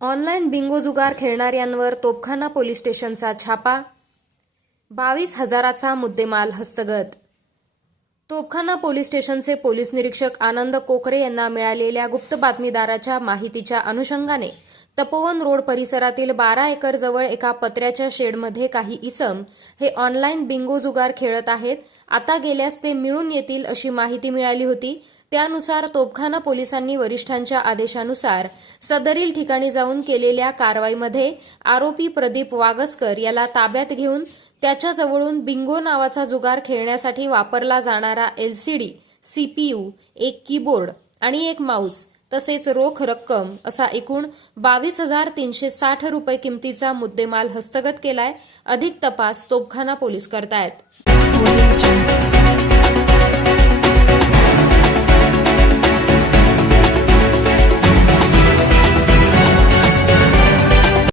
Bingo जुगार खेळणाऱ्यांवर तोपखाना police स्टेशनचा छापा बावीस हजाराचा मुद्देमाल हस्तगत. तोपखाना पोलीस स्टेशनचे पोलीस निरीक्षक आनंद कोकरे यांना मिळालेल्या गुप्त बातमीदाराच्या माहितीच्या अनुषंगाने तपोवन रोड परिसरातील बारा एकर जवळ एका पत्र्याच्या शेडमध्ये काही इसम हे ऑनलाईन बिंगो जुगार खेळत आहेत. आता गेल्यास ते मिळून येतील अशी माहिती मिळाली होती. त्यानुसार तोपखाना पोलिसांनी वरिष्ठांच्या आदेशानुसार सदरील ठिकाणी जाऊन केलेल्या कारवाईमध्ये आरोपी प्रदीप वागसकर याला ताब्यात घेऊन त्याच्याजवळून बिंगो नावाचा जुगार खेळण्यासाठी वापरला जाणारा एलसीडी सीपीयू एक कीबोर्ड आणि एक माऊस तसेच रोख रक्कम असा एकूण बावीस हजार तीनशे साठ रुपये किमतीचा मुद्देमाल हस्तगत केलाय. अधिक तपास तोपखाना पोलीस करतायत.